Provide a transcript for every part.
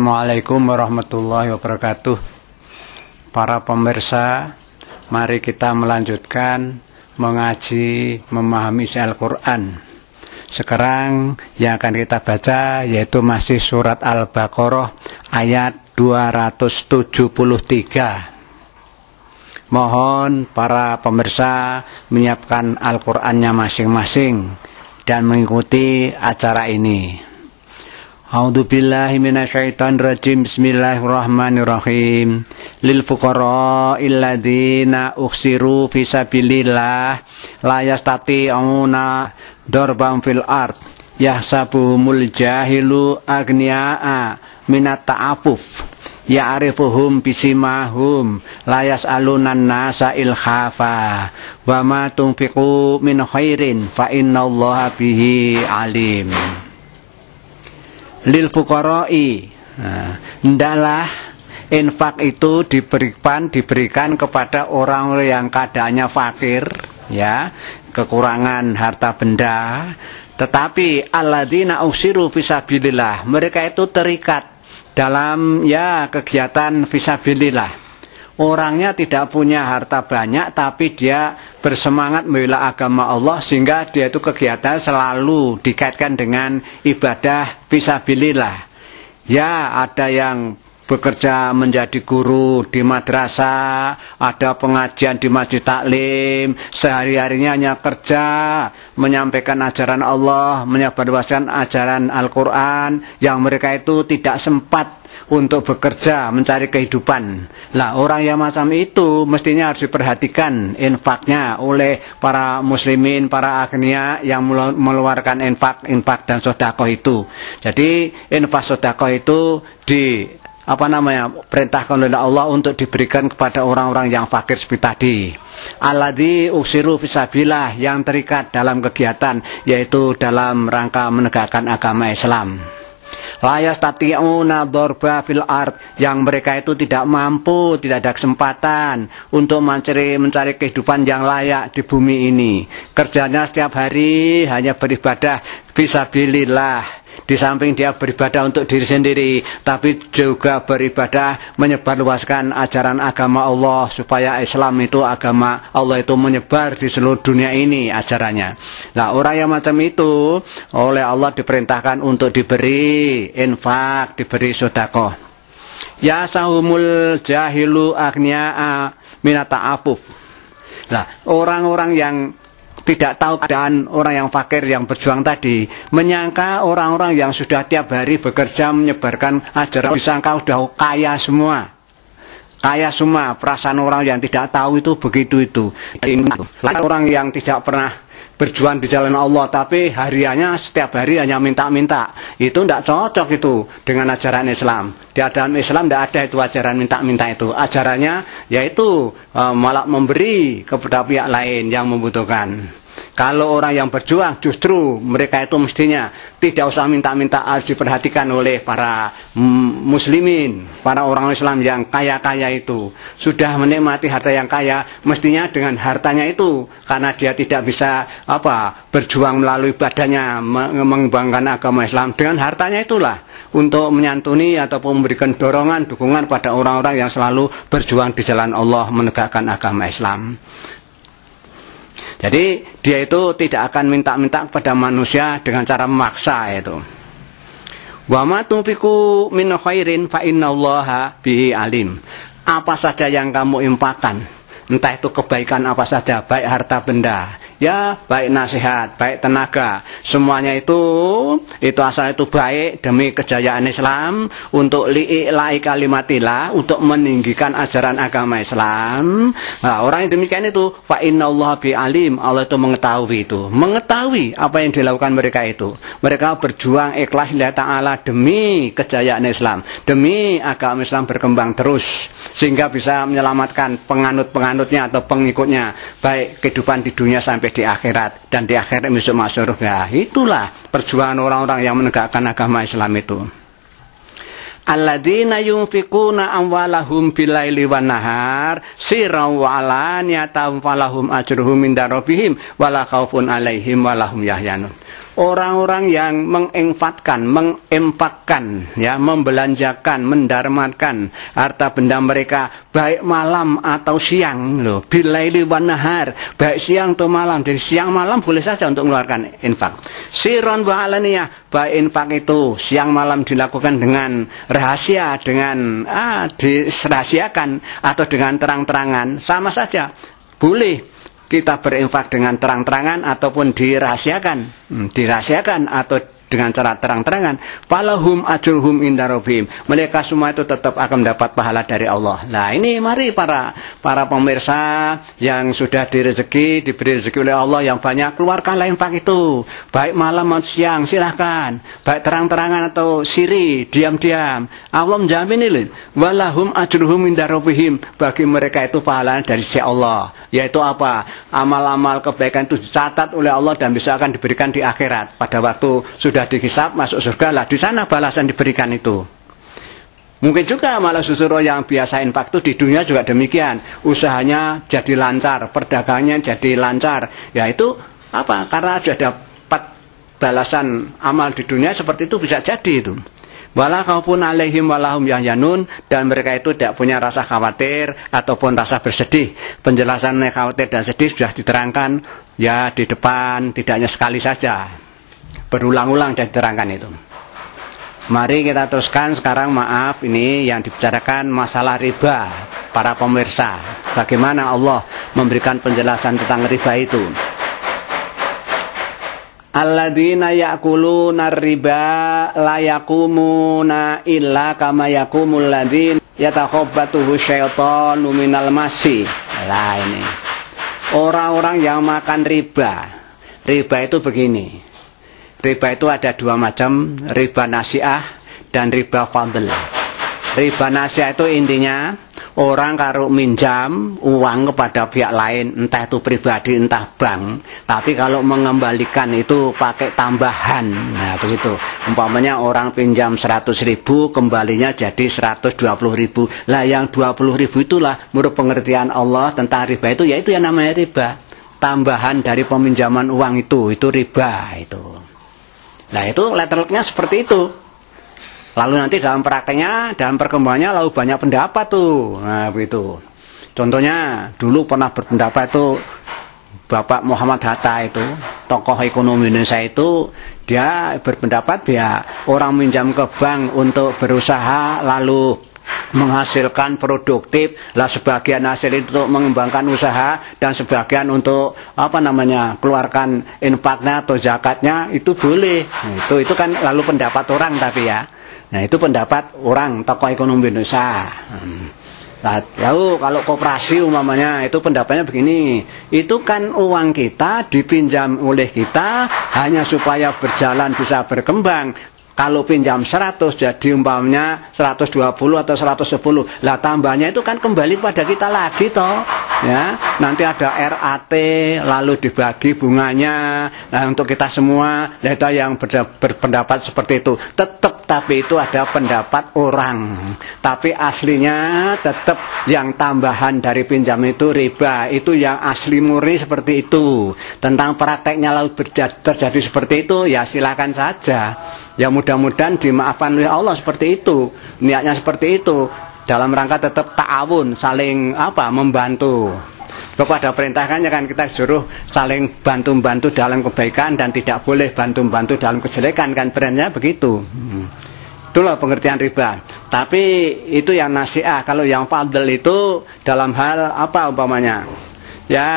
Assalamualaikum warahmatullahi wabarakatuh. Para pemirsa, mari kita melanjutkan mengaji, memahami isi Al-Quran. Sekarang yang akan kita baca yaitu masih surat Al-Baqarah ayat 273. Mohon para pemirsa menyiapkan Al-Qur'annya masing-masing dan mengikuti acara ini. A'udzubillahi minasyaitonirrajim. Bismillahirrahmanirrahim. Lil fuqara'il ladzina ukhsiru fi sabilillah la yastati'una darban fil ard yahsabuhumul jahilu agniya'a minat ta'afuf ya'rifuhum bisimahum la yas'alunan nasa ilhafa wa ma tunfiqu min khairin fa innallaha bihi alim. Lil fuqara'i, hendaklah infak itu diberikan kepada orang yang keadaannya fakir, ya, kekurangan harta benda. Tetapi alladzina usiru fisabilillah, mereka itu terikat dalam kegiatan fisabilillah. Orangnya tidak punya harta banyak, tapi dia bersemangat membela agama Allah, sehingga dia itu kegiatan selalu dikaitkan dengan ibadah fisabilillah. Ya, ada yang bekerja menjadi guru di madrasah, ada pengajian di masjid taklim, sehari-harinya hanya kerja, menyampaikan ajaran Allah, menyebarluaskan ajaran Al-Quran, yang mereka itu tidak sempat untuk bekerja, mencari kehidupan. Lah, orang yang macam itu mestinya harus diperhatikan infaknya oleh para muslimin, para agnia yang mengeluarkan infak dan sedekah itu. Jadi, infak sedekah itu perintahkan oleh Allah untuk diberikan kepada orang-orang yang fakir seperti tadi. Alladzi usiru fisabilillah, yang terikat dalam kegiatan, yaitu dalam rangka menegakkan agama Islam. La yastati'una darba fil ard, yang mereka itu tidak mampu, tidak ada kesempatan untuk mencari kehidupan yang layak di bumi ini. Kerjanya setiap hari hanya beribadah fisabilillah. Di samping dia beribadah untuk diri sendiri, tapi juga beribadah menyebarluaskan ajaran agama Allah, supaya Islam itu, agama Allah itu menyebar di seluruh dunia ini ajarannya. Nah, orang yang macam itu oleh Allah diperintahkan untuk diberi infak, diberi sedekah. Ya sahumul jahilu agniya'a minat ta'afuf. Nah, orang-orang yang tidak tahu keadaan orang yang fakir yang berjuang tadi, menyangka orang-orang yang sudah tiap hari bekerja menyebarkan ajaran, disangka sudah kaya semua. Kaya semua. Perasaan orang yang tidak tahu itu begitu itu. Orang yang tidak pernah berjuang di jalan Allah, tapi hariannya setiap hari hanya minta-minta, itu tidak cocok itu dengan ajaran Islam. Di dalam Islam tidak ada itu ajaran minta-minta itu. Ajarannya yaitu malah memberi kepada pihak lain yang membutuhkan. Kalau orang yang berjuang, justru mereka itu mestinya tidak usah minta-minta, harus diperhatikan oleh para muslimin, para orang Islam yang kaya-kaya itu. Sudah menikmati harta yang kaya, mestinya dengan hartanya itu, karena dia tidak bisa berjuang melalui badannya, mengembangkan agama Islam, dengan hartanya itulah untuk menyantuni ataupun memberikan dorongan, dukungan pada orang-orang yang selalu berjuang di jalan Allah menegakkan agama Islam. Jadi dia itu tidak akan minta-minta kepada manusia dengan cara memaksa itu. Wa ma tunfiqu min khairin fa innallaha bihi alim. Apa saja yang kamu infakkan, entah itu kebaikan apa saja, baik harta benda, ya, baik nasihat, baik tenaga, semuanya itu asal itu baik demi kejayaan Islam, untuk li'i'la'i kalimatillah, untuk meninggikan ajaran agama Islam. Nah, orang yang demikian itu fa innallaha bi alim, Allah itu mengetahui apa yang dilakukan mereka itu. Mereka berjuang ikhlas lillahi ta'ala demi kejayaan Islam, demi agama Islam berkembang terus, sehingga bisa menyelamatkan penganut-penganutnya atau pengikutnya, baik kehidupan di dunia sampai di akhirat, dan di akhirat masuk surga. Itulah perjuangan orang-orang yang menegakkan agama Islam itu. Alladzina yunfiquna amwalahum bilaili wan nahar sirran wa alaniyatan falahum ajruhum inda rabbihim wala khaufun alaihim walahum yahyanun. Orang-orang yang menginfakkan, ya, membelanjakan, mendarmatkan harta benda mereka baik malam atau siang loh. Bilaili wan nahar, baik siang atau malam. Dari siang malam boleh saja untuk mengeluarkan infak. Sirron wa alaniyah, baik infak itu siang malam dilakukan dengan rahasia, dengan dirahasiakan atau dengan terang-terangan, sama saja. Boleh kita berinfak dengan terang-terangan ataupun dirahasiakan. Dirahasiakan atau dengan cara terang-terangan. Falahum ajruhum inda rabbihim. Mereka semua itu tetap akan mendapat pahala dari Allah. Nah, ini mari para pemirsa yang sudah diberi rezeki oleh Allah yang banyak, keluarkanlah infak itu. Baik malam atau siang, silahkan. Baik terang-terangan atau siri, diam-diam. Allah menjamin ini. Walahum ajruhum inda rabbihim. Bagi mereka itu pahala dari sisi Allah. Yaitu apa? Amal-amal kebaikan itu dicatat oleh Allah dan bisa akan diberikan di akhirat. Pada waktu sudah dihisab masuk surga lah, di sana balasan diberikan itu. Mungkin juga malah justru yang biasa infak itu di dunia juga demikian, usahanya jadi lancar, perdagangannya jadi lancar, ya itu apa? Karena sudah dapat balasan amal di dunia seperti itu, bisa jadi itu. Wala khaufun alaihim walahum yahzanun, dan mereka itu tidak punya rasa khawatir ataupun rasa bersedih. Penjelasan khawatir dan sedih sudah diterangkan ya di depan, tidak hanya sekali saja. Berulang-ulang dan diterangkan itu. Mari kita teruskan sekarang, maaf ini yang dibicarakan masalah riba. Para pemirsa, bagaimana Allah memberikan penjelasan tentang riba itu. Alladzina ya'kuluna riba la yaqumuna illa kama yaqumul ladzina yatakhabbatuhu syaitanu minal masi. Lah ini. Orang-orang yang makan riba. Riba itu begini. Riba itu ada dua macam, riba nasi'ah dan riba fadl. Riba nasi'ah itu intinya orang kalau minjam uang kepada pihak lain, entah itu pribadi, entah bank, tapi kalau mengembalikan itu pakai tambahan. Nah begitu. Umpamanya orang pinjam 100.000, kembalinya jadi 120.000. Lah yang 20.000 itulah menurut pengertian Allah tentang riba itu, yaitu yang namanya riba. Tambahan dari peminjaman uang itu riba itu. Nah itu letternya seperti itu. Lalu nanti dalam prakteknya, dalam perkembangannya lalu banyak pendapat tuh. Nah begitu. Contohnya dulu pernah berpendapat itu Bapak Muhammad Hatta itu, tokoh ekonomi Indonesia itu, dia berpendapat ya orang minjam ke bank untuk berusaha lalu menghasilkan produktif, lah sebagian hasil itu untuk mengembangkan usaha dan sebagian untuk keluarkan infaknya atau zakatnya, itu boleh. Itu kan lalu pendapat orang tapi ya. Nah itu pendapat orang tokoh ekonomi Indonesia. Nah, lalu kalau koperasi umpamanya itu pendapatnya begini, itu kan uang kita dipinjam oleh kita hanya supaya berjalan bisa berkembang. Kalau pinjam 100 jadi umpamanya 120 atau 110. Lah tambahnya itu kan kembali pada kita lagi toh. Ya, nanti ada RAT lalu dibagi bunganya. Nah, untuk kita semua, itu yang berpendapat seperti itu. Tetap tapi itu ada pendapat orang. Tapi aslinya tetap yang tambahan dari pinjam itu riba. Itu yang asli murni seperti itu. Tentang prakteknya lalu terjadi seperti itu, ya silakan saja. Ya mudah-mudahan dimaafkan oleh Allah seperti itu. Niatnya seperti itu. Dalam rangka tetap ta'awun, saling membantu. Kepada perintahkannya kan kita suruh saling bantu-bantu dalam kebaikan dan tidak boleh bantu-bantu dalam kejelekan, kan perintahnya begitu. Itulah pengertian riba. Tapi itu yang nasi'ah. Kalau yang fadl itu dalam hal apa umpamanya? Ya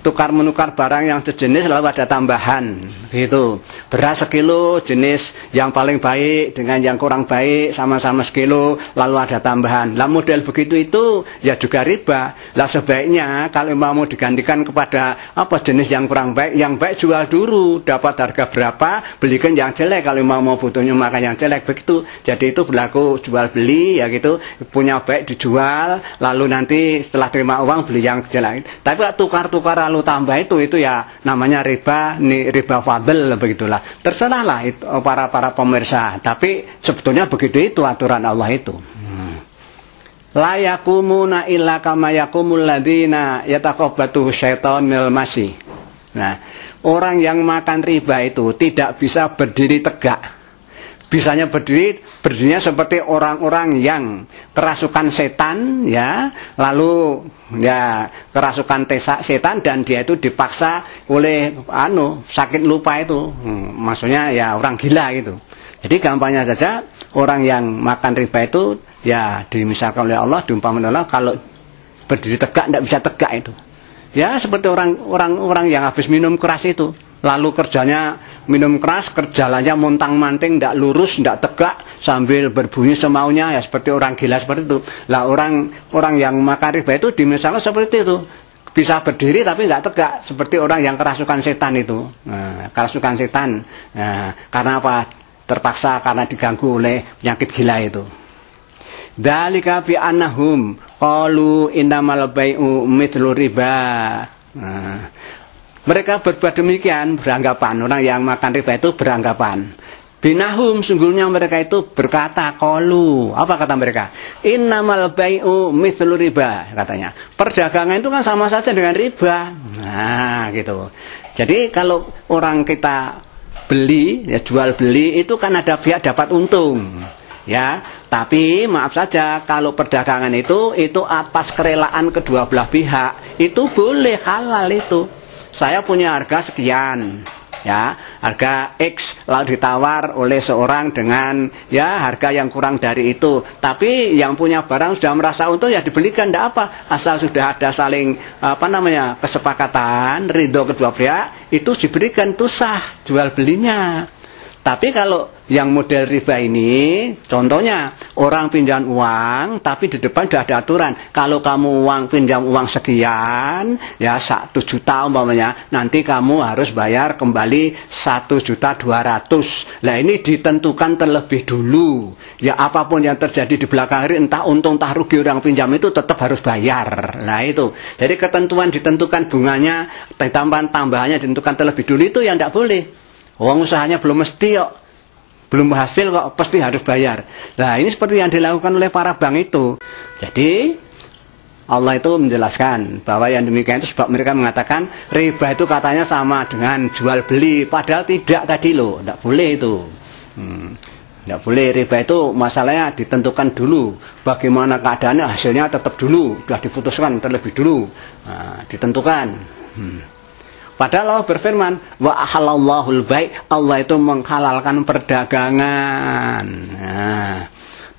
tukar menukar barang yang sejenis lalu ada tambahan gitu. Beras sekilo jenis yang paling baik dengan yang kurang baik sama-sama sekilo lalu ada tambahan. Lah model begitu itu ya juga riba. Lah sebaiknya kalau mau digantikan kepada jenis yang kurang baik, yang baik jual dulu, dapat harga berapa belikan yang jelek. Kalau mau butuhnya makan yang jelek begitu. Jadi itu berlaku jual beli ya gitu, punya baik dijual lalu nanti setelah terima uang beli yang jelek. Tapi tukar-tukar lalu tambah itu ya namanya riba, riba fadl begitulah. Terserahlah itu para pemirsa. Tapi sebetulnya begitu itu aturan Allah itu. La yakumuna illa kama yakumul ladzina yatakhabbatuhu syaitonul masi. Nah, orang yang makan riba itu tidak bisa berdiri tegak. Bisanya berdirinya seperti orang-orang yang kerasukan setan, ya, lalu ya kerasukan setan dan dia itu dipaksa oleh sakit lupa itu, maksudnya ya orang gila gitu. Jadi gampangnya saja orang yang makan riba itu ya dimisalkan oleh Allah, diumpamakan oleh Allah, kalau berdiri tegak tidak bisa tegak itu. Ya seperti orang yang habis minum keras itu. Lalu kerjanya minum keras, kerjaannya montang-manting, tidak lurus, tidak tegak, sambil berbunyi semaunya, ya seperti orang gila seperti itu. Lah orang yang makan riba itu misalnya seperti itu, bisa berdiri tapi tidak tegak, seperti orang yang kerasukan setan itu. Nah, kerasukan setan, nah, karena apa? Terpaksa karena diganggu oleh penyakit gila itu. Dzalika bi annahum qalu innamal bai'u mithlu riba. Nah, mereka berbuat demikian, beranggapan, orang yang makan riba itu beranggapan. Binahum, sungguhnya mereka itu berkata, qalu, apa kata mereka? Innamal bai'u mithlu riba, katanya. Perdagangan itu kan sama saja dengan riba. Nah, gitu. Jadi kalau orang kita beli, ya jual beli, itu kan ada pihak dapat untung. Ya, tapi maaf saja kalau perdagangan itu atas kerelaan kedua belah pihak, itu boleh, halal itu. Saya punya harga sekian, ya, harga X, lalu ditawar oleh seorang dengan ya harga yang kurang dari itu. Tapi yang punya barang sudah merasa untung, ya dibelikan, tidak apa, asal sudah ada saling kesepakatan, ridho kedua pihak, itu diberikan, itu sah jual belinya. Tapi kalau yang model riba ini, contohnya orang pinjam uang, tapi di depan sudah ada aturan. Kalau kamu pinjam uang sekian, ya 1 juta umpamanya, nanti kamu harus bayar kembali 1.200.000. Nah ini ditentukan terlebih dulu. Ya apapun yang terjadi di belakang hari, entah untung entah rugi orang pinjam itu tetap harus bayar. Nah itu. Jadi ketentuan ditentukan bunganya, tambahannya ditentukan terlebih dulu, itu yang tidak boleh. Uang usahanya belum mesti kok, belum hasil kok pasti harus bayar. Nah ini seperti yang dilakukan oleh para bank itu. Jadi Allah itu menjelaskan bahwa yang demikian itu sebab mereka mengatakan riba itu katanya sama dengan jual beli, padahal tidak tadi loh, tidak boleh itu. Tidak boleh, riba itu masalahnya ditentukan dulu. Bagaimana keadaannya, hasilnya tetap dulu, sudah diputuskan terlebih dulu, nah, ditentukan. Padahal Allah berfirman, wa ahallallahul bai', Allah itu menghalalkan perdagangan. Nah,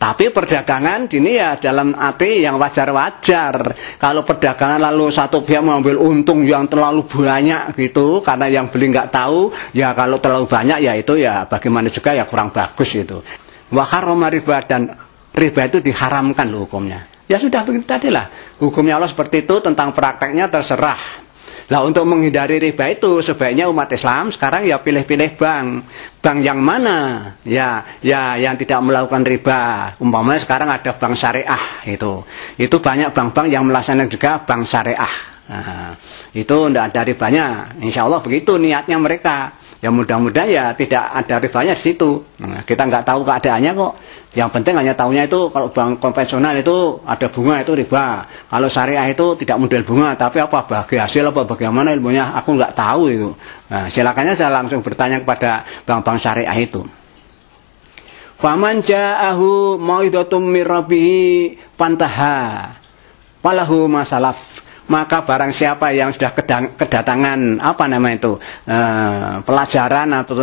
tapi perdagangan ini ya dalam arti yang wajar-wajar. Kalau perdagangan lalu satu pihak mengambil untung yang terlalu banyak gitu, karena yang beli nggak tahu, ya kalau terlalu banyak ya itu ya bagaimana juga ya kurang bagus itu. Wa harrama riba, dan riba itu diharamkan loh hukumnya. Ya sudah begitu tadilah. Hukumnya Allah seperti itu, tentang prakteknya terserah. Nah untuk menghindari riba itu sebaiknya umat Islam sekarang ya pilih-pilih bank yang mana ya yang tidak melakukan riba. Umpamanya sekarang ada bank syariah itu banyak bank-bank yang melaksanakan juga bank syariah. Nah, itu tidak ada ribanya, insya Allah begitu niatnya mereka. Ya mudah-mudahan ya tidak ada ribanya di situ. Nah, kita nggak tahu keadaannya kok. Yang penting hanya tahunya itu kalau bank konvensional itu ada bunga, itu riba. Kalau syariah itu tidak model bunga, tapi apa bagi hasil apa bagaimana ilmunya aku nggak tahu itu. Nah, silakannya saya langsung bertanya kepada bank-bank syariah itu. Faman ja'ahu mau'idatum mir rabbih fantaha falahu masalaf. Maka barang siapa yang sudah kedatangan pelajaran atau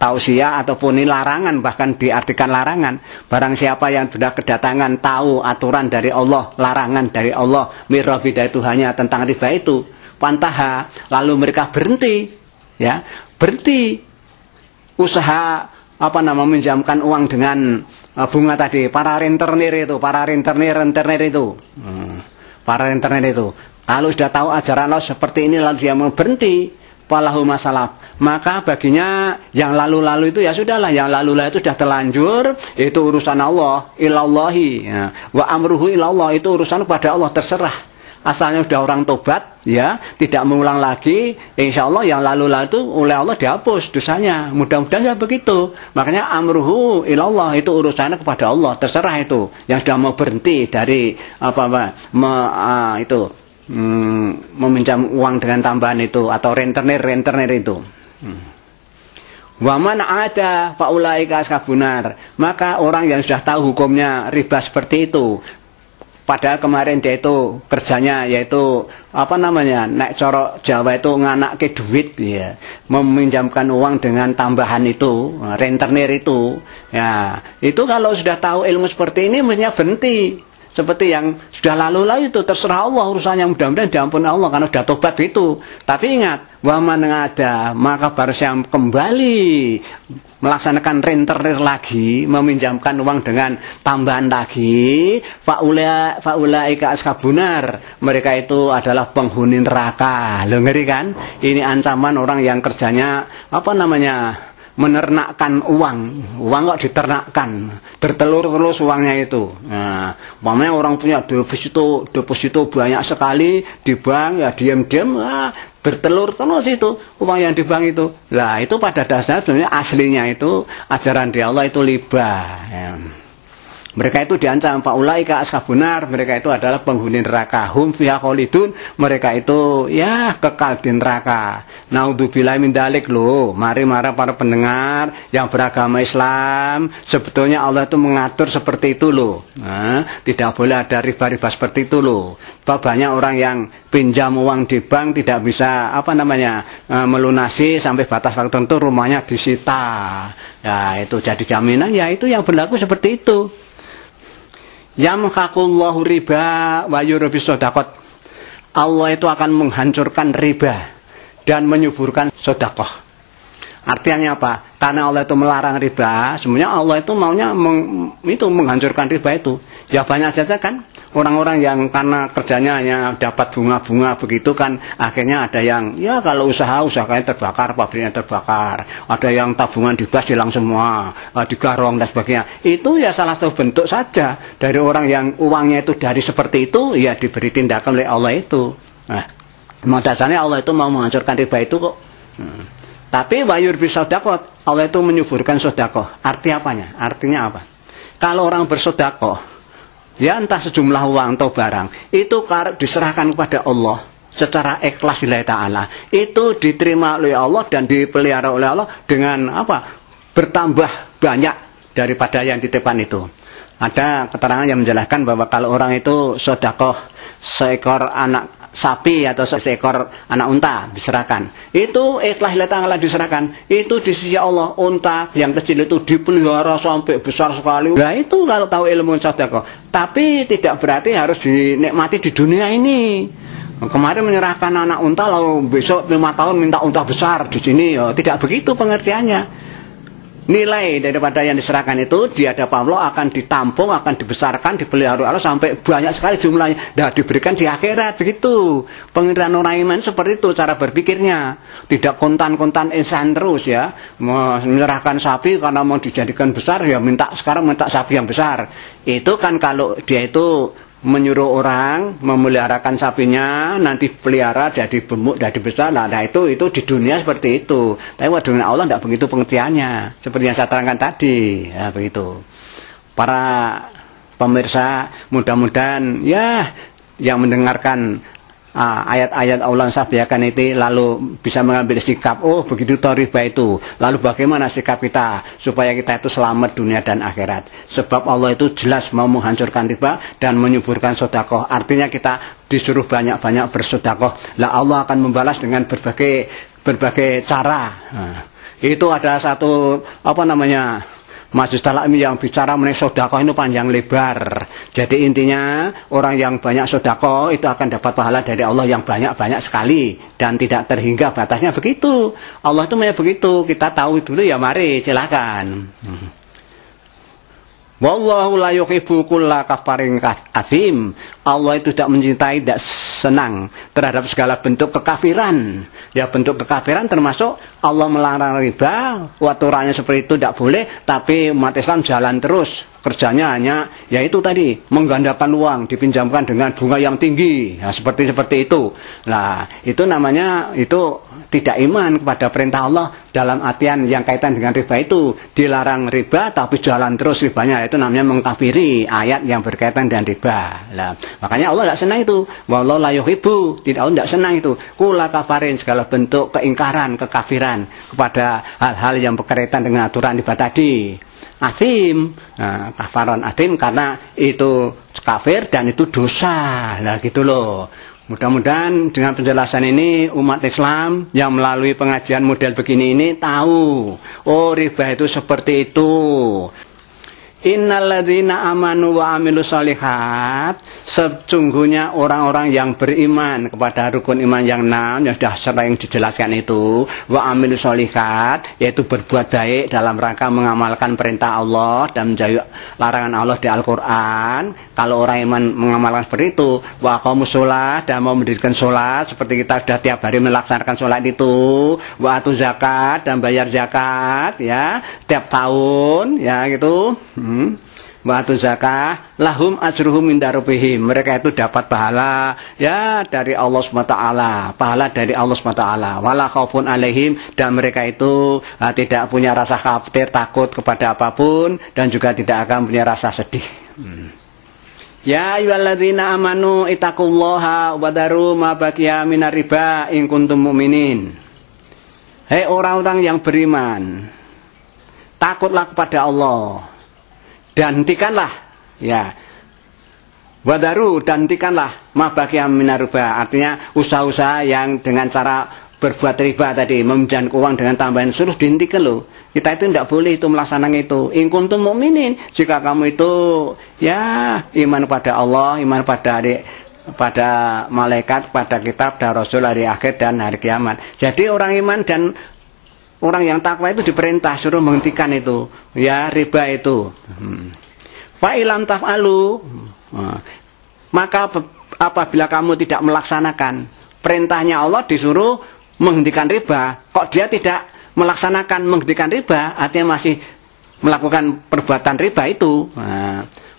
tausiah ataupun ini larangan, bahkan diartikan larangan, barang siapa yang sudah kedatangan tahu aturan dari Allah, larangan dari Allah, mirrabida itu hanya tentang riba itu, pantaha, lalu mereka berhenti usaha meminjamkan uang dengan bunga tadi, para rentenir itu. Para internet itu, kalau sudah tahu ajaran Allah seperti ini lalu dia mau berhenti, falahu masalah, maka baginya yang lalu-lalu itu ya sudahlah, yang lalu-lalu itu sudah terlanjur, itu urusan Allah, ilallahi, ya. Wa amruhu ilallah, itu urusan kepada Allah, terserah. Asalnya sudah orang tobat, ya tidak mengulang lagi, insya Allah yang lalu-lalu itu oleh Allah dihapus dosanya. Mudah-mudahan ya begitu. Makanya amruhu ilallah, itu urusannya kepada Allah, terserah itu. Yang sudah mau berhenti dari meminjam uang dengan tambahan itu atau rentenir itu. Wa man ada faulaika ashabunar, maka orang yang sudah tahu hukumnya riba seperti itu, padahal kemarin dia itu kerjanya yaitu naik corok Jawa itu nganakke duit ya, meminjamkan uang dengan tambahan itu, rentenir itu. Ya, itu kalau sudah tahu ilmu seperti ini mestinya berhenti. Seperti yang sudah lalu itu terserah Allah urusannya, mudah-mudahan diampuni Allah karena sudah tobat itu. Tapi ingat, wa man ada, maka baru yang kembali melaksanakan rentenir lagi, meminjamkan uang dengan tambahan lagi, faulaika ashabunar, mereka itu adalah penghuni neraka. Lo ngeri kan? Ini ancaman orang yang kerjanya menernakkan uang kok diternakkan, bertelur terus uangnya itu. Nah, umpamanya orang punya deposito banyak sekali di bank, ya diam-diam bertelur terus itu uang yang di bank itu. Lah itu pada dasarnya sebenarnya aslinya itu ajaran di Allah itu riba. Ya. Mereka itu diancam faulaika ashabunar, mereka itu adalah penghuni neraka, hum fiha khalidun, mereka itu ya kekal di neraka. Naudzubillahi min dzalik loh. Mari para pendengar yang beragama Islam, sebetulnya Allah itu mengatur seperti itu loh. Nah, tidak boleh ada riba-riba seperti itu loh. Banyak orang yang pinjam uang di bank tidak bisa melunasi sampai batas waktu tertentu, rumahnya disita. Ya itu jadi jaminan, ya itu yang berlaku seperti itu. Yamhaqullahu riba wa yurbi shadaqat. Allah itu akan menghancurkan riba dan menyuburkan sedekah. Artinya apa? Karena Allah itu melarang riba, sebenarnya Allah itu maunya menghancurkan riba itu. Ya banyak saja kan orang-orang yang karena kerjanya hanya dapat bunga-bunga begitu kan, akhirnya ada yang ya kalau usahanya terbakar, pabriknya terbakar, ada yang tabungan di bas hilang semua, digarong dan sebagainya. Itu ya salah satu bentuk saja dari orang yang uangnya itu dari seperti itu, ya diberi tindakan oleh Allah itu. Nah, dasarnya Allah itu mau menghancurkan riba itu kok. Tapi wayur bisa sedekah, Allah itu menyuburkan sedekah. Artinya apa? Kalau orang bersedekah, ya entah sejumlah uang atau barang, itu diserahkan kepada Allah secara ikhlas lillahi ta'ala, itu diterima oleh Allah dan dipelihara oleh Allah dengan bertambah banyak daripada yang titipan itu. Ada keterangan yang menjelaskan bahwa kalau orang itu sedekah seekor anak sapi atau seekor anak unta diserahkan, itu ikhlas lillahi ta'ala diserahkan, itu di sisi Allah unta yang kecil itu dipelihara sampai besar sekali. Nah itu kalau tahu ilmu sedekah, tapi tidak berarti harus dinikmati di dunia ini. Kemarin menyerahkan anak unta lalu besok 5 tahun minta unta besar di sini, ya tidak begitu pengertiannya. Nilai daripada yang diserahkan itu di hadapan Allah akan ditampung, akan dibesarkan, dipelihara Allah sampai banyak sekali jumlahnya. Nah, diberikan di akhirat begitu. Pengertian orang iman seperti itu cara berpikirnya. Tidak kontan-kontan insan terus ya. Menyerahkan sapi karena mau dijadikan besar ya sekarang minta sapi yang besar. Itu kan kalau dia itu menyuruh orang memeliharakan sapinya, nanti pelihara jadi gemuk, jadi besar. Nah itu di dunia seperti itu. Tapi dunia Allah tidak begitu pengertiannya. Seperti yang saya terangkan tadi, ya begitu. Para pemirsa, mudah-mudahan ya yang mendengarkan ayat-ayat Allah sampaikan itu lalu bisa mengambil sikap, oh begitu toh riba itu, lalu bagaimana sikap kita supaya kita itu selamat dunia dan akhirat. Sebab Allah itu jelas mau menghancurkan riba dan menyuburkan sedekah. Artinya kita disuruh banyak-banyak bersedekah. Lah Allah akan membalas dengan berbagai cara. Nah, itu ada satu Majelis Ta'lim yang bicara mengenai sedekah itu panjang lebar. Jadi intinya orang yang banyak sedekah itu akan dapat pahala dari Allah yang banyak-banyak sekali dan tidak terhingga batasnya begitu. Allah itu punya begitu. Kita tahu itu ya mari silakan. Wallahu la yuhibbu kulla kafarin azim. Allah itu tidak mencintai, tidak senang terhadap segala bentuk kekafiran. Ya bentuk kekafiran termasuk Allah melarang riba, aturannya seperti itu tidak boleh, tapi umat Islam jalan terus kerjanya hanya yaitu tadi menggandakan uang dipinjamkan dengan bunga yang tinggi, nah, seperti itu. Nah, itu namanya itu tidak iman kepada perintah Allah dalam artian yang kaitan dengan riba itu. Dilarang riba tapi jalan terus ribanya, itu namanya mengkafiri ayat yang berkaitan dengan riba. Nah, makanya Allah tidak senang itu. Wallahu la yuhibbu, Allah tidak senang itu. Kula kafarin, segala bentuk keingkaran, kekafiran kepada hal-hal yang berkaitan dengan aturan riba tadi. Asim, nah, kafaron asim karena itu kafir dan itu dosa. Nah gitu loh. Mudah-mudahan dengan penjelasan ini umat Islam yang melalui pengajian model begini ini tahu, oh riba itu seperti itu. Innalladzina amanu wa amilus sholihat, sesungguhnya orang-orang yang beriman kepada rukun iman yang 6 yang sudah sering dijelaskan itu, wa amilus sholihat, yaitu berbuat baik dalam rangka mengamalkan perintah Allah dan menjauhi larangan Allah di Al-Quran. Kalau orang iman mengamalkan seperti itu, wa aqamus sholat, dan mau mendirikan sholat seperti kita sudah tiap hari melaksanakan sholat itu, wa atu zakat, dan bayar zakat ya tiap tahun ya gitu. Wa'atu zakah lahum ajruhum inda rabbihim, mereka itu dapat pahala ya dari Allah SWT, pahala dari Allah SWT. Wala khaufun alaihim, dan mereka itu tidak punya rasa khawatir, takut kepada apapun, dan juga tidak akan punya rasa sedih. Ya ayyuhalladzina amanu ittaqullaha wa daru ma baqiya minar riba in kuntum mu'minin. Hei orang-orang yang beriman, takutlah kepada Allah dan hentikanlah ya wadaru, dan hentikanlah mabaki minar riba, artinya usaha-usaha yang dengan cara berbuat riba tadi, meminjam uang dengan tambahan suruh dihentikan loh. Kita itu tidak boleh itu melaksanakan itu. In kuntum mukminin, jika kamu itu ya iman pada Allah, iman pada malaikat, pada kitab dan rasul, hari akhir dan hari kiamat. Jadi orang iman dan orang yang takwa itu diperintah suruh menghentikan itu ya riba itu. Fa ilam taf'alu, maka apabila kamu tidak melaksanakan perintahnya Allah disuruh menghentikan riba, kok dia tidak melaksanakan menghentikan riba, artinya masih melakukan perbuatan riba itu.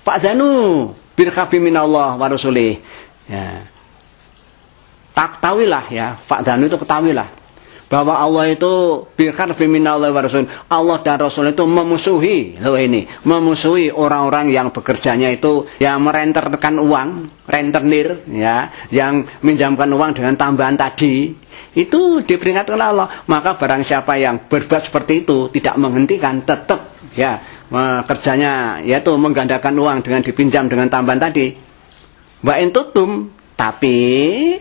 Fa'dzanu bil khafi minallah wa rasulih. Ya. Ketahuilah ya, fa'dzanu itu ketahuilah bahwa Allah itu birkan fiminallahi wa rasul, Allah dan Rasul itu memusuhi memusuhi orang-orang yang bekerjanya itu yang merenterkan uang, rentenir ya, yang minjamkan uang dengan tambahan tadi. Itu diperingatkan Allah. Maka barang siapa yang berbuat seperti itu tidak menghentikan, tetap ya kerjanya yaitu menggandakan uang dengan dipinjam dengan tambahan tadi. Wa intutum, tapi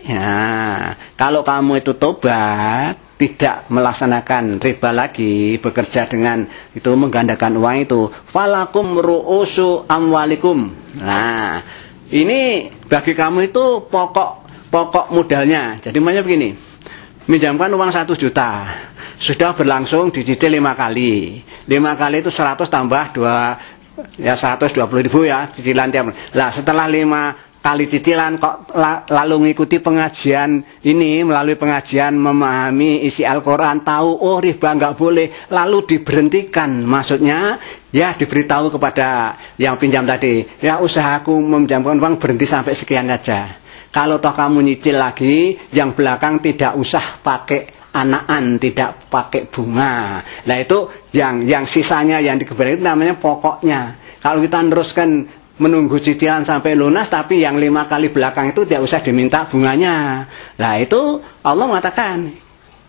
ya, kalau kamu itu tobat, tidak melaksanakan riba lagi, bekerja dengan itu menggandakan uang itu, falakum ru'usu amwalikum. Nah, ini bagi kamu itu pokok modalnya. Jadi makanya begini, minjamkan uang 1 juta, sudah berlangsung dicicil 5 kali. 5 kali itu 100 tambah 2 ya 120.000 ya cicilan tiap. Lah setelah 5 kali cicilan kok lalu mengikuti pengajian ini, melalui pengajian memahami isi Al-Quran, tahu oh riba nggak boleh, lalu diberhentikan, maksudnya ya diberitahu kepada yang pinjam tadi, ya usahaku meminjamkan uang berhenti sampai sekian aja, kalau toh kamu nyicil lagi yang belakang tidak usah pakai anaan, tidak pakai bunga. Nah itu yang sisanya yang dikembalikan namanya pokoknya. Kalau kita teruskan menunggu cicilan sampai lunas, tapi yang 5 kali belakang itu tidak usah diminta bunganya. Nah itu Allah mengatakan,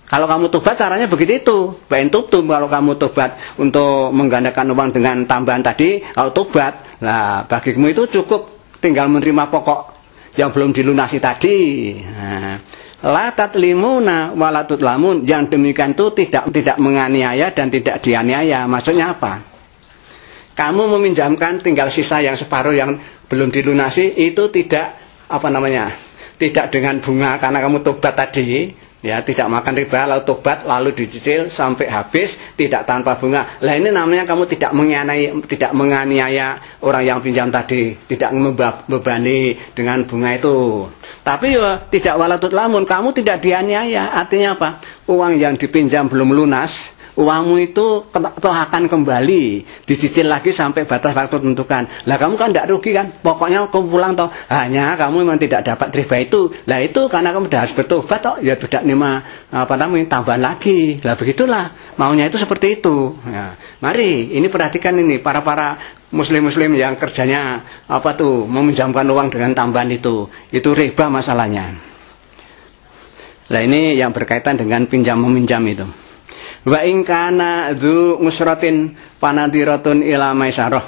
kalau kamu tobat caranya begitu. Bain tubtum, kalau kamu tobat untuk menggandakan uang dengan tambahan tadi, kalau tobat, nah bagimu itu cukup tinggal menerima pokok yang belum dilunasi tadi. Nah, la tatlimuna walatut lamun, yang demikian itu tidak menganiaya dan tidak dianiaya. Maksudnya apa? Kamu meminjamkan tinggal sisa yang separuh yang belum dilunasi itu tidak tidak dengan bunga karena kamu tobat tadi ya, tidak makan riba lalu tobat lalu dicicil sampai habis tidak tanpa bunga. Lah ini namanya kamu tidak menganiaya orang yang pinjam tadi, tidak membebani dengan bunga itu. Tapi ya tidak walatut lamun, kamu tidak dianiaya. Artinya apa? Uang yang dipinjam belum lunas, uangmu itu toh akan kembali, dicicil lagi sampai batas waktu tentukan. Lah kamu kan tidak rugi kan? Pokoknya kamu pulang toh, hanya kamu memang tidak dapat riba itu. Lah itu karena kamu sudah harus bertobat toh, ya tidak nerima tambahan lagi. Lah begitulah maunya itu seperti itu. Ya. Mari ini perhatikan ini para muslim yang kerjanya meminjamkan uang dengan tambahan itu riba masalahnya. Lah ini yang berkaitan dengan pinjam meminjam itu. Wa in kana dzu ngusratin panadiratun ila maisarah.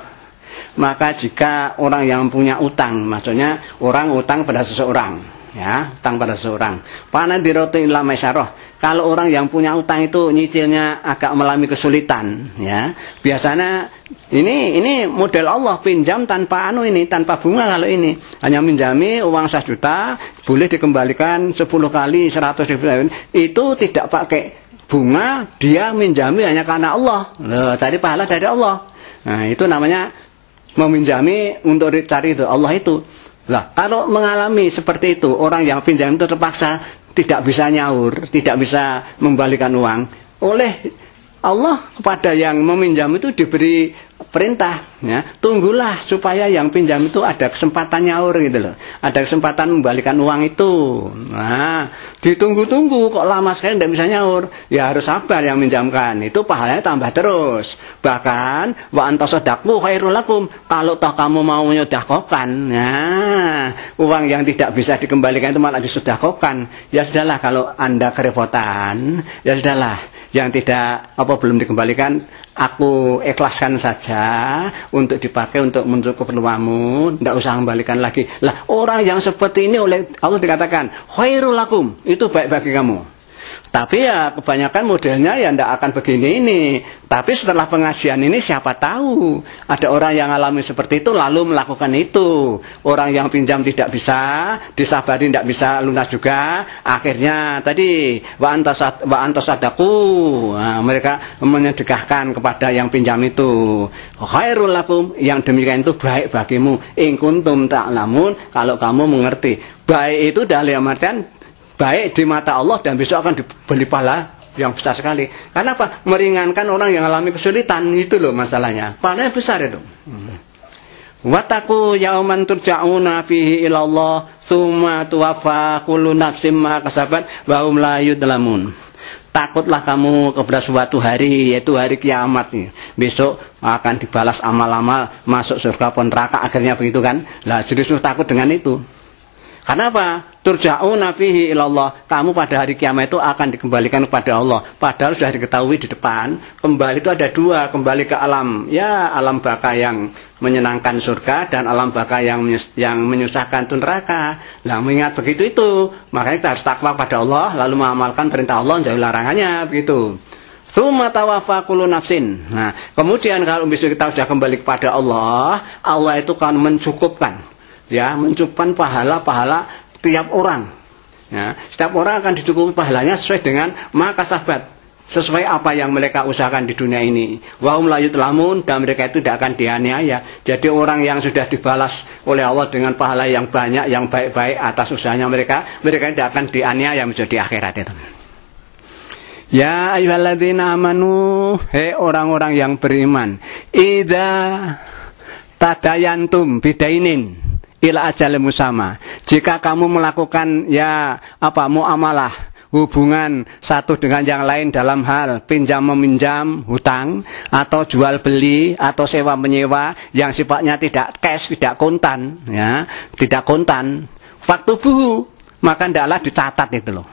Maka jika orang yang punya utang, maksudnya orang utang pada seseorang, ya, utang pada seseorang. Panadiratun ila maisarah. Kalau orang yang punya utang itu nyicilnya agak mengalami kesulitan, ya. Biasanya ini model Allah, pinjam tanpa tanpa bunga. Kalau ini hanya minjami uang 1 juta boleh dikembalikan 10 kali 100 ribu, itu tidak pakai bunga, dia minjami hanya karena Allah. Loh, cari pahala dari Allah. Nah itu namanya meminjami untuk cari itu Allah itu. Lah kalau mengalami seperti itu, orang yang pinjam itu terpaksa tidak bisa nyaur, tidak bisa membalikan uang, oleh Allah kepada yang meminjam itu diberi perintah, ya, tunggulah supaya yang pinjam itu ada kesempatan nyaur gitu loh, ada kesempatan membalikan uang itu. Nah, ditunggu-tunggu kok lama sekali tidak bisa nyaur, ya harus sabar yang minjamkan, itu pahalanya tambah terus. Bahkan wa antasadaqu khairul lakum, kalau toh kamu mau menyedekahkan, nah, uang yang tidak bisa dikembalikan itu malah disedekahkan, ya sudahlah. Kalau Anda kerepotan, ya sudahlah, yang tidak belum dikembalikan aku ikhlaskan saja untuk dipakai untuk mencukupi keperluanmu, tidak usah kembalikan lagi. Lah orang yang seperti ini oleh Allah dikatakan khairul lakum, itu baik bagi kamu. Tapi ya kebanyakan modelnya ya tidak akan begini ini. Tapi setelah pengajian ini siapa tahu ada orang yang alami seperti itu lalu melakukan itu. Orang yang pinjam tidak bisa, disabari tidak bisa lunas juga. Akhirnya tadi wa antasadaqu, nah, mereka menyedekahkan kepada yang pinjam itu. Khairul lakum, yang demikian itu baik bagimu. In kuntum ta'lamun, kalau kamu mengerti. Baik itu dalam artian baik di mata Allah dan besok akan diberi pahala yang besar sekali. Karena apa? Meringankan orang yang alami kesulitan, itu loh masalahnya. Pahalanya besar itu. Wattaqu yauman turja'una fihi ila Allah tsumma tuwaffa kullu nafsin ma kasabat wa hum la yudlamun. Takutlah kamu kepada suatu hari, yaitu hari kiamat. Besok akan dibalas amal-amal, masuk surga pun neraka, akhirnya begitu kan. Lah serius takut dengan itu. Karena apa? Turja'una fihi ilallah, kamu pada hari kiamat itu akan dikembalikan kepada Allah. Padahal sudah diketahui di depan, kembali itu ada dua, kembali ke alam, ya alam baka yang menyenangkan surga dan alam baka yang menyusahkan itu neraka. Nah, mengingat begitu itu, makanya kita harus takwa pada Allah, lalu mengamalkan perintah Allah, jauhi larangannya, begitu. Tsumma tawaffa kullu nafsin. Nah, kemudian kalau besok kita sudah kembali kepada Allah, Allah itu kan mencukupkan, ya, mencukupkan pahala-pahala tiap orang. Ya, setiap orang akan dicukupi pahalanya sesuai dengan maka sahabat, sesuai apa yang mereka usahakan di dunia ini. Wa hum la yudlamun, dan mereka itu tidak akan dianiaya. Jadi orang yang sudah dibalas oleh Allah dengan pahala yang banyak, yang baik-baik atas usahanya mereka tidak akan dianiaya menjadi akhirat itu. Ya ayyuhalladzina amanu, hei orang-orang yang beriman, idza tadayantum bidainin ila ajal musama, jika kamu melakukan muamalah, hubungan satu dengan yang lain dalam hal pinjam meminjam, hutang, atau jual beli, atau sewa menyewa yang sifatnya tidak cash, tidak kontan, ya, tidak kontan, faktubuhu, maka hendaklah dicatat itu loh.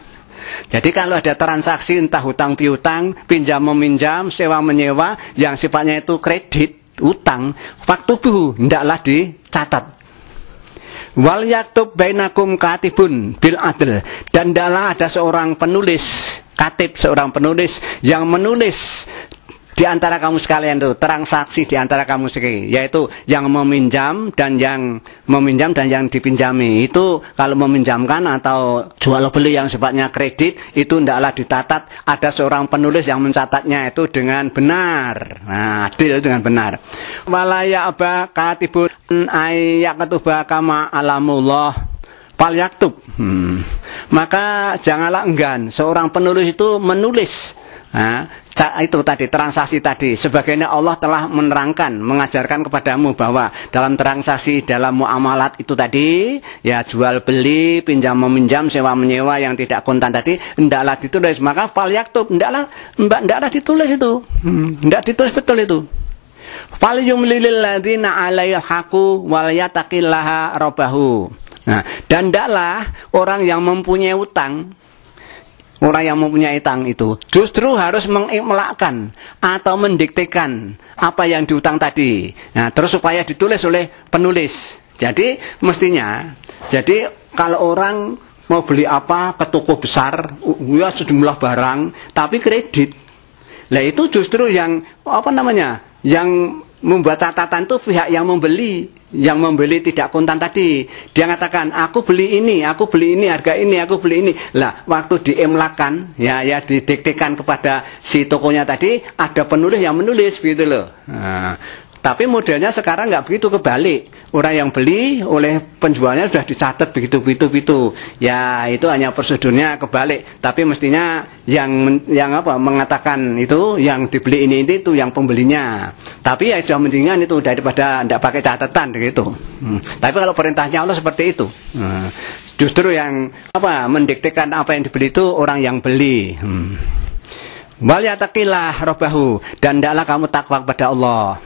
Jadi kalau ada transaksi entah hutang piutang, pinjam meminjam, sewa menyewa yang sifatnya itu kredit, utang, faktubuhu, hendaklah dicatat. Wal yaktub bainakum katibun bil adl, dan adalah ada seorang penulis, katib, seorang penulis yang menulis di antara kamu sekalian itu, transaksi di antara kamu sekalian, yaitu yang meminjam dan yang dipinjami. Itu kalau meminjamkan atau jual beli yang sifatnya kredit, itu hendaklah ditatat, ada seorang penulis yang mencatatnya itu dengan benar. Nah, adil dengan benar. Wala ya'ba katibun ayyaktuba kama alamullah fal yaktub. maka janganlah enggan seorang penulis itu menulis. Nah, itu tadi transaksi tadi. Sebagainya Allah telah menerangkan, mengajarkan kepadamu bahwa dalam transaksi, dalam muamalat itu tadi, ya jual beli, pinjam meminjam, sewa menyewa yang tidak kontan tadi, hendaklah ditulis. Maka fal yaktub, hendaklah ditulis itu. Hendak ditulis betul itu. Fal yumlilil ladzina 'alaihil haqu wal yattaqillaha rabbahu. Nah, dan hendaklah orang yang mempunyai utang, orang yang mempunyai utang itu justru harus mengimlakkan atau mendiktekan apa yang diutang tadi. Nah, terus supaya ditulis oleh penulis. Jadi mestinya, jadi kalau orang mau beli apa ke toko besar, ya sejumlah barang, tapi kredit. Lah itu justru yang apa namanya? Yang membuat catatan itu pihak yang membeli. Yang membeli tidak kontan tadi, dia mengatakan aku beli ini harga ini, aku beli ini. Lah waktu diemlakan ya didiktekan kepada si tokonya tadi, ada penulis yang menulis gitu loh. Nah, tapi modelnya sekarang nggak begitu, kebalik. Orang yang beli oleh penjualnya sudah dicatat begitu. Ya itu hanya prosedurnya kebalik. Tapi mestinya yang apa mengatakan itu yang dibeli ini itu yang pembelinya. Tapi ya sudah mendingan itu daripada tidak pakai catatan gitu. Tapi kalau perintahnya Allah seperti itu. Justru yang apa mendiktekan apa yang dibeli itu orang yang beli. Wal yattaqillah rabbahu, dan hendaklah kamu takwa kepada Allah.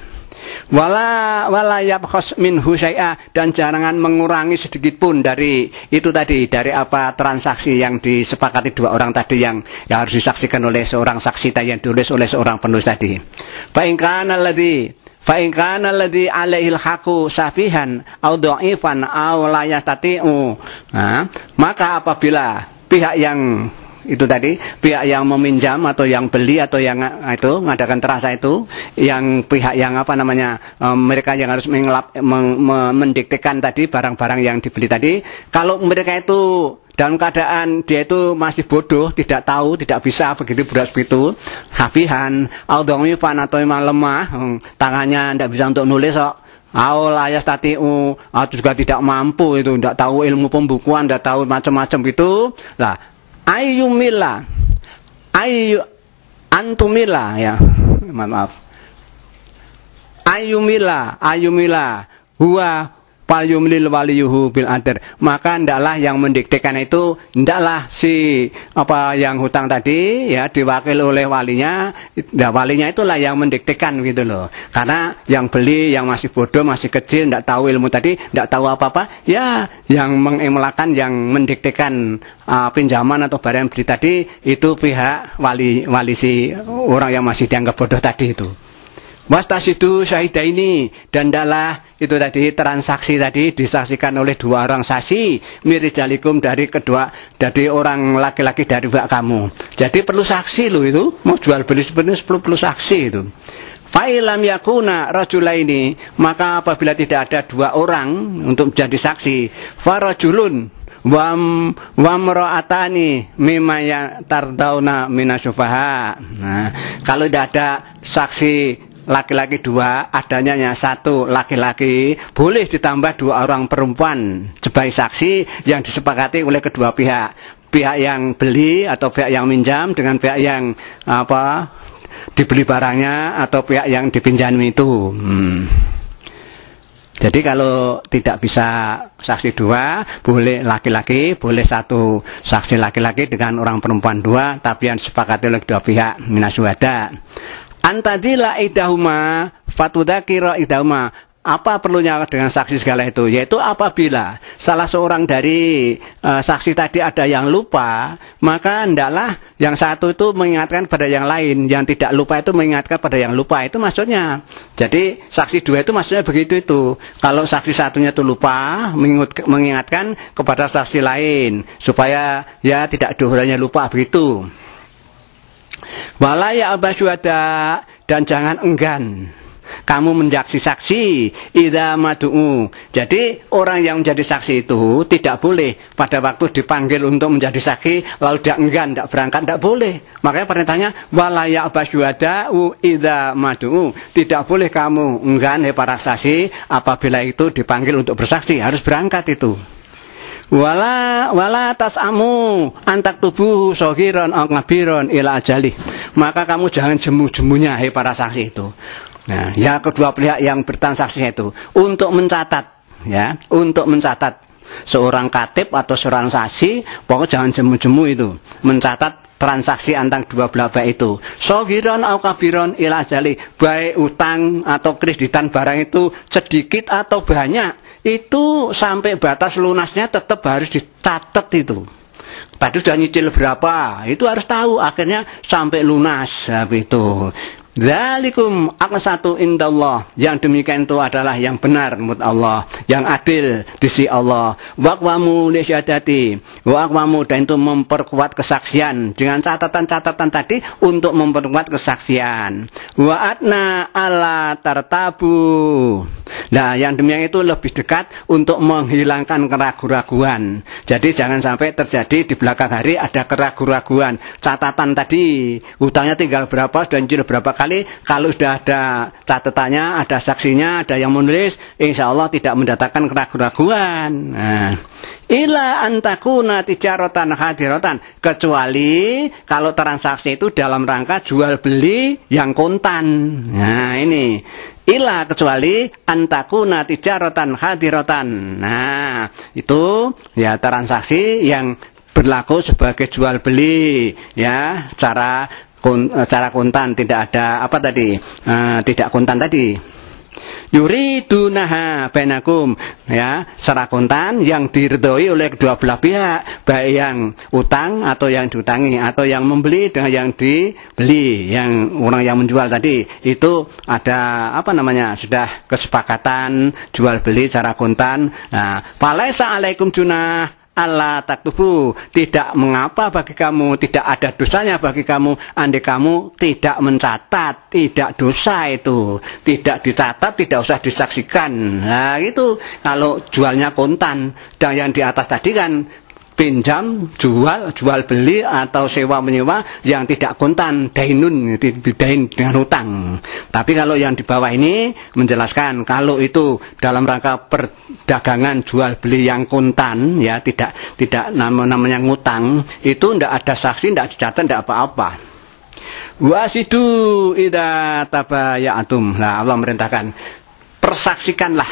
Wala yabkhas minhu syai'a, dan jangan mengurangi sedikit pun dari itu tadi, dari apa transaksi yang disepakati dua orang tadi yang harus disaksikan oleh seorang saksi tadi, yang ditulis oleh seorang penulis tadi. Fa in kana alladhi alaihil haqu safihan aw dha'ifan aw la yastati'u. Maka apabila pihak yang itu tadi, pihak yang meminjam atau yang beli atau yang itu mengadakan terasa itu, yang pihak yang apa namanya mereka yang harus mendiktekan tadi barang-barang yang dibeli tadi, kalau mereka itu dalam keadaan dia itu masih bodoh, tidak tahu, tidak bisa begitu berat begitu, hafihan, audongifan atau memang lemah, tangannya tidak bisa untuk nulis kok. Aulayas tatiu, atau juga tidak mampu itu, tidak tahu ilmu pembukuan, tidak tahu macam-macam itu. Lah, antumila ya, maaf. Ayumila huwa palyumlil waliyuhu bil adr. Maka ndaklah yang mendiktekan itu, ndaklah si apa yang hutang tadi ya diwakil oleh walinya. Nah, walinya itulah yang mendiktekan gitu loh. Karena yang beli yang masih bodoh, masih kecil, ndak tahu ilmu tadi, ndak tahu apa-apa, ya yang mengimlakan, yang mendiktekan pinjaman atau barang yang beli tadi itu pihak wali si orang yang masih dianggap bodoh tadi itu. Wastasidu syahidah ini, dan dalah itu tadi transaksi tadi disaksikan oleh dua orang saksi mirijalikum, dari orang laki-laki dari pihak kamu. Jadi perlu saksi loh itu, mau jual beli sebenarnya perlu saksi itu. Fa'ilam yakuna rajulaini, maka apabila tidak ada dua orang untuk menjadi saksi, farajulun wamro'atani mimma tardauna minasyufaha. Nah, kalau tidak ada saksi laki-laki dua, adanya hanya satu laki-laki, boleh ditambah dua orang perempuan sebagai saksi yang disepakati oleh kedua pihak, pihak yang beli atau pihak yang minjam dengan pihak yang apa dibeli barangnya atau pihak yang dipinjam itu. Jadi kalau tidak bisa saksi dua, boleh laki-laki, boleh satu saksi laki-laki dengan orang perempuan dua, tapi yang disepakati oleh kedua pihak minasyuhada. Antadila idahuma fatudakira idahuma. Apa perlunya dengan saksi segala itu? Yaitu apabila salah seorang dari saksi tadi ada yang lupa, maka hendaklah yang satu itu mengingatkan pada yang lain, yang tidak lupa itu mengingatkan pada yang lupa, itu maksudnya. Jadi saksi dua itu maksudnya begitu itu. Kalau saksi satunya itu lupa, mengingatkan kepada saksi lain supaya ya tidak dua-duanya lupa begitu. Walaya abasyuhada, dan jangan enggan kamu menjadi saksi idza madu'u. Jadi orang yang menjadi saksi itu tidak boleh pada waktu dipanggil untuk menjadi saksi lalu dia enggan, tidak berangkat, tidak boleh. Makanya perintahnya walaya abasyuhada idza madu'u. Tidak boleh kamu enggan para saksi apabila itu dipanggil untuk bersaksi, harus berangkat itu. Wala tasamu antak tubuh sogiron ngabiron ila ajali. Maka kamu jangan jemu-jemunya hai para saksi itu. Nah, ya kedua pihak yang bertransaksi itu untuk mencatat, ya, untuk mencatat seorang katib atau seorang saksi, pokoknya jangan jemu-jemu itu mencatat transaksi antara dua belah pihak itu. Sogiron au kabiron ila ajali, baik utang atau kreditan barang itu sedikit atau banyak, itu sampai batas lunasnya tetap harus dicatat itu. Tadi sudah nyicil berapa, itu harus tahu akhirnya sampai lunas itu. Dzalikum aqsatu indallah, yang demikian itu adalah yang benar menurut Allah, yang adil di sisi Allah. Waqwamu li syahadati, waqwamu, dan itu memperkuat kesaksian dengan catatan-catatan tadi untuk memperkuat kesaksian. Wa atna ala tartabu. Nah, yang demikian itu lebih dekat untuk menghilangkan keraguan-raguan. Jadi jangan sampai terjadi di belakang hari ada keraguan-raguan. Catatan tadi, hutangnya tinggal berapa, sudah nyicil berapa kali, kalau sudah ada catatannya, ada saksinya, ada yang menulis, insya Allah tidak mendatangkan keraguan-raguan. Nah, ila antakuna tijaratan hadiratan, kecuali kalau transaksi itu dalam rangka jual beli yang kontan. Nah, ini ila kecuali antakuna tijaratan hadiratan. Nah, itu ya transaksi yang berlaku sebagai jual beli, ya, cara kontan, tidak ada apa tadi, tidak kontan tadi. Yuridunaha bainakum, ya, secara kontan yang diridhoi oleh kedua belah pihak, baik yang utang atau yang diutangi, atau yang membeli dengan yang dibeli, yang orang yang menjual tadi itu ada apa namanya, sudah kesepakatan jual beli secara kontan. Nah, falaisa alaikum junah Allah taktubu, tidak mengapa bagi kamu, tidak ada dosanya bagi kamu andai kamu tidak mencatat, tidak dosa itu, tidak dicatat, tidak usah disaksikan. Nah, itu kalau jualnya kontan. Dan yang di atas tadi kan pinjam, jual beli atau sewa menyewa yang tidak kontan, dainun, didain dengan hutang. Tapi kalau yang di bawah ini menjelaskan kalau itu dalam rangka perdagangan jual beli yang kontan, ya, tidak namanya ngutang, itu tidak ada saksi, tidak dicatat, tidak apa-apa. Wasidu idza tabaya'tum. Nah, Allah merintahkan persaksikanlah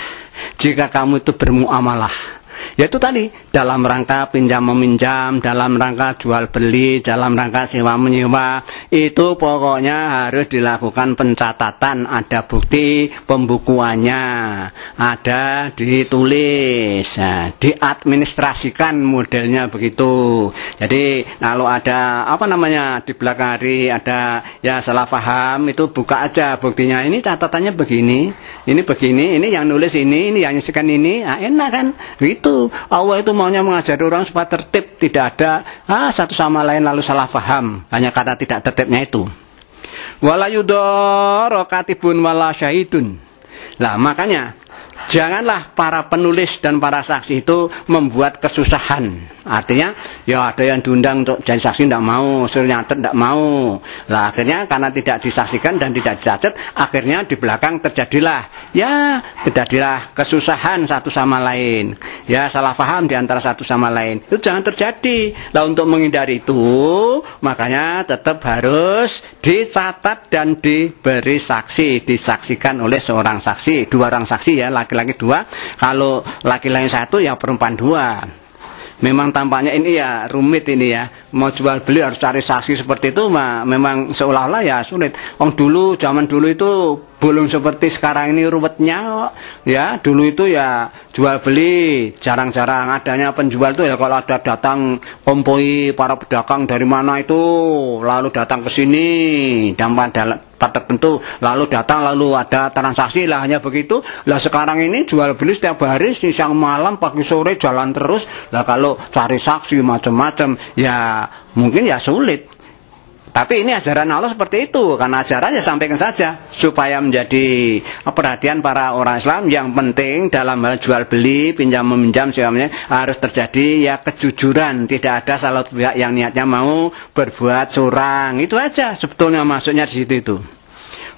jika kamu itu bermuamalah. Yaitu tadi dalam rangka pinjam meminjam, dalam rangka jual beli, dalam rangka sewa menyewa, itu pokoknya harus dilakukan pencatatan, ada bukti pembukuannya, ada ditulis, nah, diadministrasikan modelnya begitu. Jadi kalau ada apa namanya di belakang hari ada ya salah paham, itu buka aja buktinya, ini catatannya begini, ini yang nulis ini yang nyisikan ini, nah, enak kan gitu. Allah itu maunya mengajari orang supaya tertib, tidak ada satu sama lain lalu salah paham hanya karena tidak tertibnya itu. Wala yudhara katibun wala syahidun. Lah makanya janganlah para penulis dan para saksi itu membuat kesusahan. Artinya ya ada yang diundang untuk jadi saksi tidak mau, suruh nyatet tidak mau. Lah akhirnya karena tidak disaksikan dan tidak dicatat, akhirnya di belakang terjadilah kesusahan satu sama lain. Ya, salah paham di antara satu sama lain. Itu jangan terjadi. Lah untuk menghindari itu, makanya tetap harus dicatat dan diberi saksi, disaksikan oleh seorang saksi, dua orang saksi, ya, laki-laki dua. Kalau laki-laki satu ya perempuan dua. Memang tampaknya ini ya rumit ini ya, mau jual beli harus cari saksi seperti itu, memang seolah-olah ya sulit. Zaman dulu itu belum seperti sekarang ini ruwetnya, ya. Dulu itu ya jual beli jarang-jarang adanya penjual itu ya, kalau ada datang kompoi para pedagang dari mana itu lalu datang ke sini dan pada tertentu lalu datang lalu ada transaksi lah, hanya begitu. Lah sekarang ini jual beli setiap hari, siang malam pagi sore jalan terus. Lah kalau cari saksi macam-macam ya mungkin ya sulit. Tapi ini ajaran Allah seperti itu, karena ajarannya sampaikan saja supaya menjadi perhatian para orang Islam. Yang penting dalam hal jual beli, pinjam meminjam, semuanya harus terjadi ya kejujuran, tidak ada salah pihak yang niatnya mau berbuat curang. Itu aja sebetulnya maksudnya di situ itu.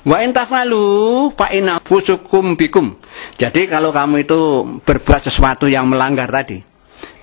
Wa in tafalu fa inna fusukum bikum. Jadi kalau kamu itu berbuat sesuatu yang melanggar tadi,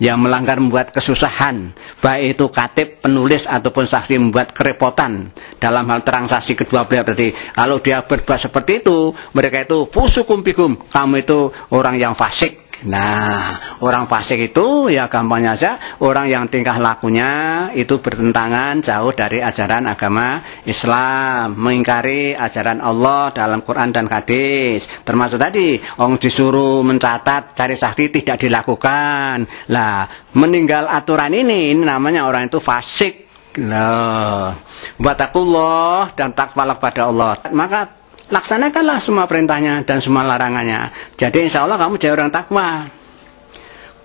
yang melanggar membuat kesusahan, baik itu katib, penulis ataupun saksi membuat kerepotan dalam hal transaksi kedua belah. Berarti kalau dia berbuat seperti itu, mereka itu fusukum bikum, kamu itu orang yang fasik. Nah, orang fasik itu ya gampangnya aja orang yang tingkah lakunya itu bertentangan jauh dari ajaran agama Islam, mengingkari ajaran Allah dalam Quran dan hadis. Termasuk tadi orang disuruh mencatat cari sakti tidak dilakukan. Lah, meninggal aturan ini namanya orang itu fasik. Lah, wattaqullah dan takwalah pada Allah. Maka laksanakanlah semua perintahnya dan semua larangannya. Jadi insya Allah kamu jadi orang takwa.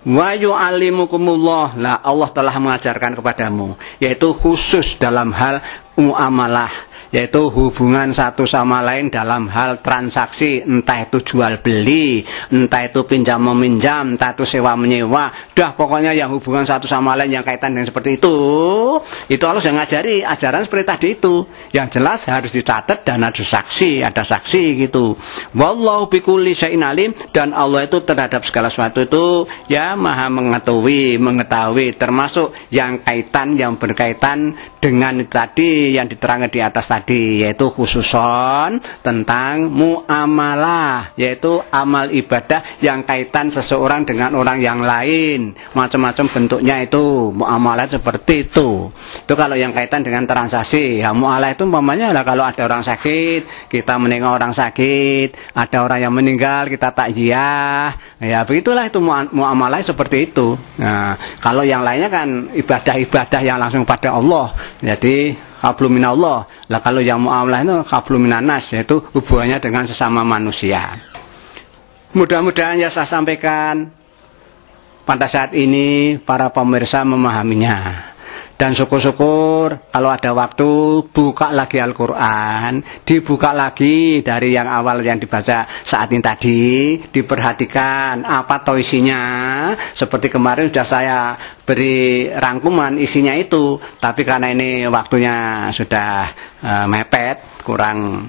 Wa yu'allimukumullah. Lah Allah telah mengajarkan kepadamu, yaitu khusus dalam hal muamalah, yaitu hubungan satu sama lain dalam hal transaksi, entah itu jual beli, entah itu pinjam meminjam, entah itu sewa menyewa, dah pokoknya yang hubungan satu sama lain yang kaitan dengan seperti itu Allah yang ngajari ajaran seperti tadi itu. Yang jelas harus dicatat dan ada saksi gitu. Wallahu bikulli syai'in alim, dan Allah itu terhadap segala sesuatu itu ya maha mengetahui, termasuk yang berkaitan dengan tadi yang diterangkan di atas tadi, yaitu khususon tentang muamalah, yaitu amal ibadah yang kaitan seseorang dengan orang yang lain, macam-macam bentuknya itu muamalah seperti itu. Itu kalau yang kaitan dengan transaksi. Ya, muamalah itu umpamanya lah kalau ada orang sakit kita menengok orang sakit, ada orang yang meninggal kita takziah, ya begitulah itu muamalah seperti itu. Nah, kalau yang lainnya kan ibadah-ibadah yang langsung pada Allah, jadi hablum minallah. Lah kalau yang muamalah itu hablum minanas, yaitu hubungannya dengan sesama manusia. Mudah-mudahan ya saya sampaikan pada saat ini para pemirsa memahaminya. Dan syukur-syukur kalau ada waktu buka lagi Al-Quran, dibuka lagi dari yang awal yang dibaca saat ini tadi, diperhatikan apa toh isinya. Seperti kemarin sudah saya beri rangkuman isinya itu, tapi karena ini waktunya sudah mepet, kurang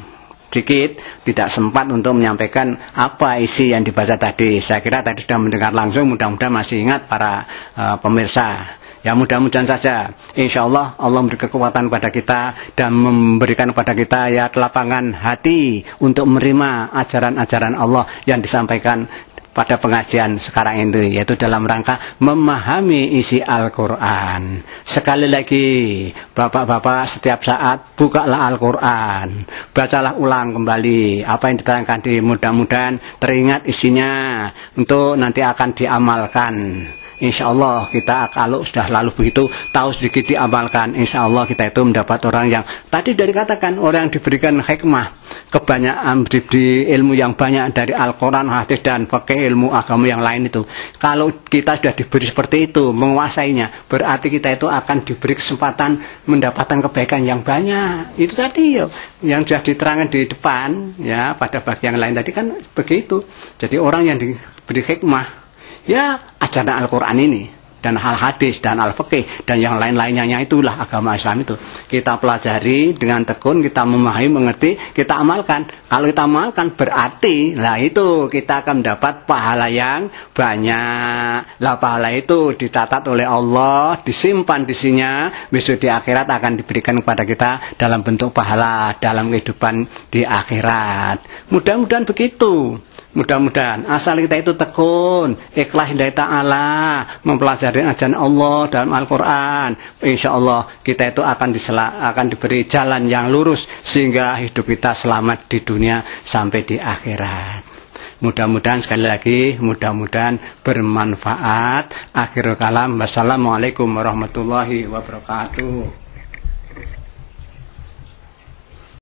sedikit, tidak sempat untuk menyampaikan apa isi yang dibaca tadi. Saya kira tadi sudah mendengar langsung, mudah-mudahan masih ingat para pemirsa. Ya mudah-mudahan saja, insya Allah Allah memberi kekuatan pada kita dan memberikan kepada kita ya kelapangan hati untuk menerima ajaran-ajaran Allah yang disampaikan pada pengajian sekarang ini, yaitu dalam rangka memahami isi Al-Quran. Sekali lagi, bapak-bapak setiap saat bukalah Al-Quran, bacalah ulang kembali apa yang diterangkan di, mudah-mudahan teringat isinya untuk nanti akan diamalkan. Insya Allah kita kalau sudah lalu begitu tahu sedikit diamalkan, insya Allah kita itu mendapat orang yang tadi dari katakan orang yang diberikan hikmah, kebanyakan diberi ilmu yang banyak dari Al-Quran, hadis dan fikih, ilmu agama yang lain itu. Kalau kita sudah diberi seperti itu, menguasainya, berarti kita itu akan diberi kesempatan mendapatkan kebaikan yang banyak. Itu tadi ya, yang sudah diterangkan di depan ya pada bagian lain tadi kan begitu. Jadi orang yang diberi hikmah ya ajaran Al-Quran ini dan hal hadis dan al-fiqih dan yang lain-lainnya, itulah agama Islam itu. Kita pelajari dengan tekun, kita memahami, mengerti, kita amalkan. Kalau kita amalkan berarti lah itu kita akan mendapat pahala yang banyak. Lah pahala itu dicatat oleh Allah, disimpan di sini, besok di akhirat akan diberikan kepada kita dalam bentuk pahala dalam kehidupan di akhirat. Mudah-mudahan begitu. Mudah-mudahan asal kita itu tekun, ikhlas lillahi ta'ala, mempelajari ajaran Allah dalam Al-Quran, insya Allah kita itu akan diberi jalan yang lurus sehingga hidup kita selamat di dunia sampai di akhirat. Mudah-mudahan sekali lagi, mudah-mudahan bermanfaat. Akhirul kalam, wassalamualaikum warahmatullahi wabarakatuh.